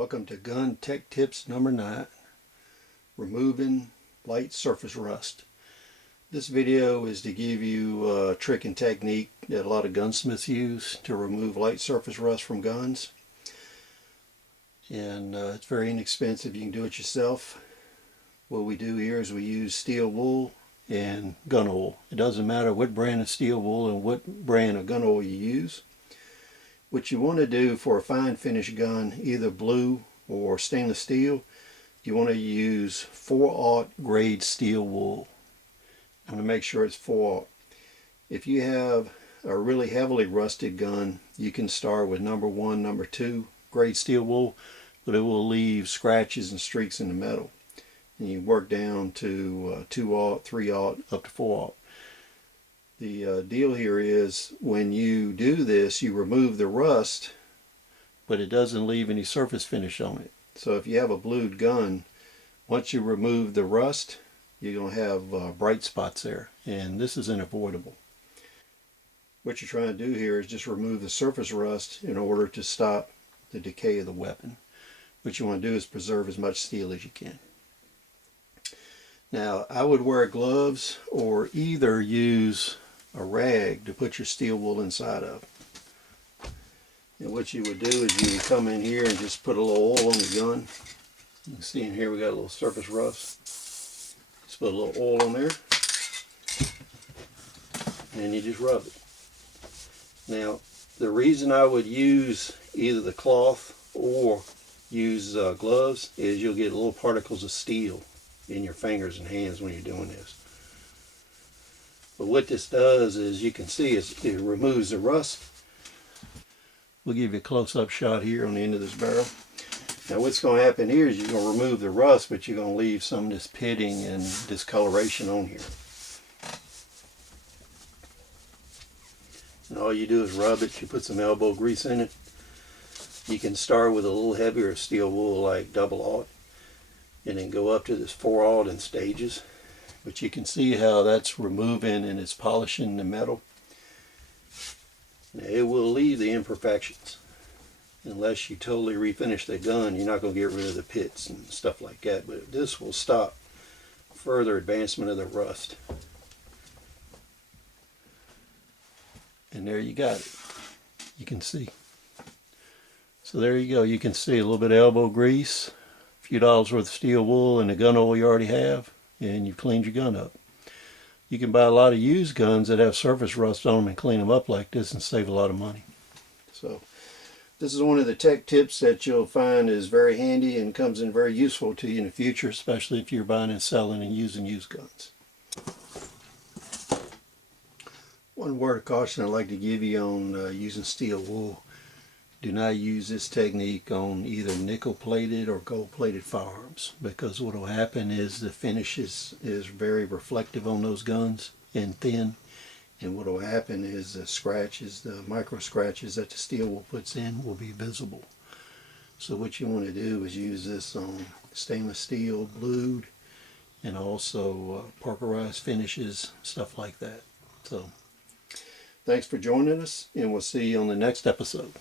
Welcome to Gun Tech Tips number 9, removing light surface rust. This video is to give you a trick and technique that a lot of gunsmiths use to remove light surface rust from guns. And it's very inexpensive. You can do it yourself. What we do here is we use steel wool and gun oil. It doesn't matter what brand of steel wool and what brand of gun oil you use. What you want to do for a fine finish gun, either blue or stainless steel, you want to use 4/0 grade steel wool. I'm going to make sure it's 4/0. If you have a really heavily rusted gun, you can start with number 1, number 2 grade steel wool, but it will leave scratches and streaks in the metal. And you work down to 2/0, 3/0, up to 4/0. The deal here is when you do this, you remove the rust, but it doesn't leave any surface finish on it. So if you have a blued gun, once you remove the rust, you're going to have bright spots there, and this is unavoidable. What you're trying to do here is just remove the surface rust in order to stop the decay of the weapon. What you want to do is preserve as much steel as you can. Now, I would wear gloves or either use a rag to put your steel wool inside of. And what you would do is you would come in here and just put a little oil on the gun. You can see in here we got a little surface rust. Just put a little oil on there and you just rub it. Now, the reason I would use either the cloth or use gloves is you'll get little particles of steel in your fingers and hands when you're doing this. But what this does is, you can see, it removes the rust. We'll give you a close-up shot here on the end of this barrel. Now what's going to happen here is you're going to remove the rust, but you're going to leave some of this pitting and discoloration on here. And all you do is rub it. You put some elbow grease in it. You can start with a little heavier steel wool like 0/0 and then go up to this 4/0 in stages. But you can see how that's removing and it's polishing the metal. Now, it will leave the imperfections. Unless you totally refinish the gun, you're not going to get rid of the pits and stuff like that. But this will stop further advancement of the rust. And there you got it. You can see. So there you go. You can see a little bit of elbow grease, a few dollars worth of steel wool, and the gun oil you already have, and you cleaned your gun up. You can buy a lot of used guns that have surface rust on them and clean them up like this and save a lot of money. So this is one of the tech tips that you'll find is very handy and comes in very useful to you in the future, especially if you're buying and selling and using used guns. One word of caution I'd like to give you on using steel wool. Do not use this technique on either nickel-plated or gold-plated firearms, because what will happen is the finish is very reflective on those guns and thin, and what will happen is the scratches, the micro scratches that the steel wool puts in will be visible. So what you want to do is use this on stainless steel, blued, and also parkerized finishes, stuff like that. So thanks for joining us, and we'll see you on the next episode.